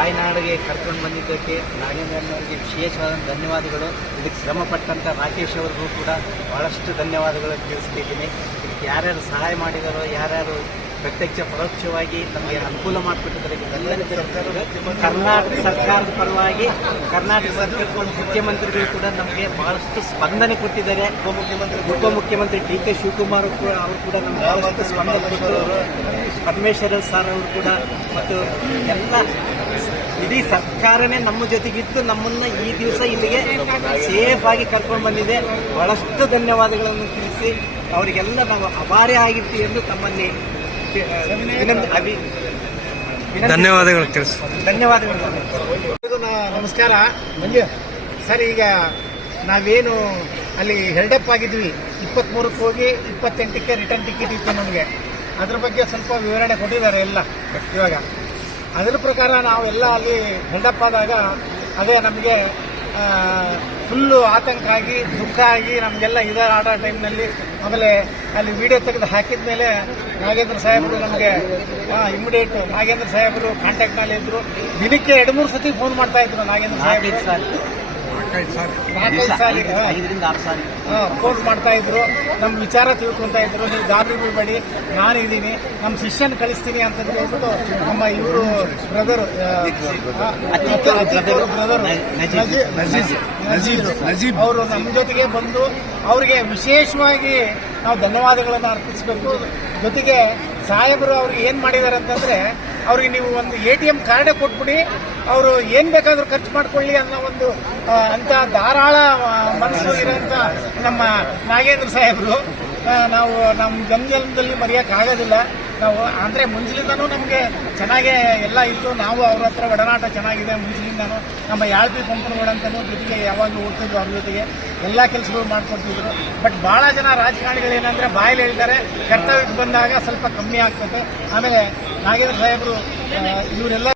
ತಾಯ್ನಾಡಿಗೆ ಕರ್ಕೊಂಡು ಬಂದಿದ್ದಕ್ಕೆ ನಾಗೇಂದ್ರನವರಿಗೆ ವಿಶೇಷವಾದ ಧನ್ಯವಾದಗಳು. ಇದಕ್ಕೆ ಶ್ರಮಪಟ್ಟಂಥ ರಾಕೇಶ್ ಅವ್ರಿಗೂ ಕೂಡ ಭಾಳಷ್ಟು ಧನ್ಯವಾದಗಳು ತಿಳಿಸ್ತಿದ್ದೀನಿ. ಇದಕ್ಕೆ ಯಾರ್ಯಾರು ಸಹಾಯ ಮಾಡಿದಾರೋ, ಯಾರ್ಯಾರು ಪ್ರತ್ಯಕ್ಷ ಪರೋಕ್ಷವಾಗಿ ನಮಗೆ ಅನುಕೂಲ ಮಾಡಿಕೊಟ್ಟಿದ್ದಾರೆ, ಕರ್ನಾಟಕ ಸರ್ಕಾರದ ಪರವಾಗಿ ಕರ್ನಾಟಕ ಸರ್ಕಾರದ ಮುಖ್ಯಮಂತ್ರಿಗಳು ಕೂಡ ನಮಗೆ ಬಹಳಷ್ಟು ಸ್ಪಂದನೆ ಕೊಟ್ಟಿದ್ದಾರೆ. ಉಪಮುಖ್ಯಮಂತ್ರಿ ಡಿ ಕೆ ಶಿವಕುಮಾರ್ ಅವರು ಕೂಡ ನಮಗೆ ಬಹಳಷ್ಟು ಸ್ಪಂದನೆ ಕೊಟ್ಟರು. ಪರಮೇಶ್ವರ ಸರ್ ಅವರು ಕೂಡ ಮತ್ತು ಎಲ್ಲ ಇಡೀ ಸರ್ಕಾರನೇ ನಮ್ಮ ಜೊತೆಗಿದ್ದು ನಮ್ಮನ್ನು ಈ ದಿವಸ ಇಲ್ಲಿಗೆ ಸೇಫ್ ಆಗಿ ಕರ್ಕೊಂಡು ಬಂದಿದೆ. ಬಹಳಷ್ಟು ಧನ್ಯವಾದಗಳನ್ನು ತಿಳಿಸಿ ಅವರಿಗೆಲ್ಲ ನಾವು ಅಭಾರಿ ಆಗಿರ್ತೀವಿ ಎಂದು ತಮ್ಮಲ್ಲಿ ಧನ್ಯವಾದಗಳು ತಿಳಿಸಿ. ಧನ್ಯವಾದಗಳು. ನಮಸ್ಕಾರ ಸರ್. ಈಗ ನಾವೇನು ಅಲ್ಲಿ ಹೆಲ್ಡಪ್ ಆಗಿದ್ವಿ, 23ಕ್ಕೆ ಹೋಗಿ 28ಕ್ಕೆ ರಿಟರ್ನ್ ಟಿಕೆಟ್ ಇತ್ತು ನಮಗೆ. ಅದ್ರ ಬಗ್ಗೆ ಸ್ವಲ್ಪ ವಿವರಣೆ ಕೊಟ್ಟಿದ್ದಾರೆ ಎಲ್ಲ. ಇವಾಗ ಅದರ ಪ್ರಕಾರ ನಾವೆಲ್ಲ ಅಲ್ಲಿ ಹೆಲ್ಡಪ್ ಆದಾಗ ಅದೇ ನಮಗೆ ಫುಲ್ಲು ಆತಂಕ ಆಗಿ ದುಃಖ ಆಗಿ ನಮಗೆಲ್ಲ ಆಡೋ ಟೈಮ್ನಲ್ಲಿ ಆಮೇಲೆ ಅಲ್ಲಿ ವಿಡಿಯೋ ತೆಗೆದು ಹಾಕಿದ ಮೇಲೆ ನಾಗೇಂದ್ರ ಸಾಹೇಬರು ನಮಗೆ ಇಮಿಡಿಯೇಟ್ ನಾಗೇಂದ್ರ ಸಾಹೇಬರು ಕಾಂಟ್ಯಾಕ್ಟ್ನಲ್ಲಿ ಇದ್ರು. ದಿನಕ್ಕೆ 2-3 ಸತಿ ಫೋನ್ ಮಾಡ್ತಾ ಇದ್ರು ನಾಗೇಂದ್ರ ಸಾಹೇಬರು. 4-5 ಸಾಲಿಗೆ ಫೋನ್ ಮಾಡ್ತಾ ಇದ್ರು, ನಮ್ಮ ವಿಚಾರ ತಿಳ್ಕೊತಾ ಇದ್ರು. ನೀವು ಗಾಬರಿ ಬಿಡಬೇಡಿ, ನಾನಿದ್ದೀನಿ, ನಮ್ಮ ಶಿಷ್ಯನ ಕಳಿಸ್ತೀನಿ ಅಂತ ಹೇಳ್ಬಿಟ್ಟು ನಮ್ಮ ಇವರು ಬ್ರದರ್ ಅವರು ನಮ್ಮ ಜೊತೆಗೆ ಬಂದು ಅವರಿಗೆ ವಿಶೇಷವಾಗಿ ನಾವು ಧನ್ಯವಾದಗಳನ್ನು ಅರ್ಪಿಸಬೇಕು. ಜೊತೆಗೆ ಸಾಹೇಬರು ಅವ್ರಿಗೆ ಏನು ಮಾಡಿದ್ದಾರೆ ಅಂತಂದ್ರೆ, ಅವ್ರಿಗೆ ನೀವು ಒಂದು ATM ಕಾರ್ಡೇ ಕೊಟ್ಬಿಡಿ, ಅವರು ಏನು ಬೇಕಾದರೂ ಖರ್ಚು ಮಾಡ್ಕೊಳ್ಳಿ ಅನ್ನೋ ಒಂದು ಅಂತ ಧಾರಾಳ ಮನಸ್ಸು ಇರೋಂಥ ನಮ್ಮ ನಾಗೇಂದ್ರ ಸಾಹೇಬರು ನಾವು ನಮ್ಮ ಜನ್ಮದಲ್ಲಿ ಮರೆಯೋಕ್ಕಾಗೋದಿಲ್ಲ. ನಾವು ಅಂದರೆ ಮುಂಚಲಿಂದನೂ ನಮಗೆ ಚೆನ್ನಾಗೇ ಎಲ್ಲ ಇತ್ತು. ನಾವು ಅವ್ರ ಹತ್ರ ಒಡನಾಟ ಚೆನ್ನಾಗಿದೆ ಮುಂಚಲಿಂದನೂ. ನಮ್ಮ ಯಾಳ್ಪಿ ಪಂಪನಗಳಂತನೂ ಜೊತೆಗೆ ಯಾವಾಗಲೂ ಹೋಗ್ತಿದ್ವು, ಅವ್ರ ಜೊತೆಗೆ ಎಲ್ಲ ಕೆಲಸಗಳು ಮಾಡ್ಕೊಡ್ತಿದ್ರು. ಬಟ್ ಭಾಳ ಜನ ರಾಜಕಾರಣಿಗಳು ಏನಂದರೆ ಬಾಯಲ್ಲಿ ಹೇಳ್ತಾರೆ, ಕರ್ತವ್ಯಕ್ಕೆ ಬಂದಾಗ ಸ್ವಲ್ಪ ಕಮ್ಮಿ ಆಗ್ತದೆ. ಆಮೇಲೆ ನಾಗೇಂದ್ರ ಸಾಹೇಬರು ಇವರೆಲ್ಲ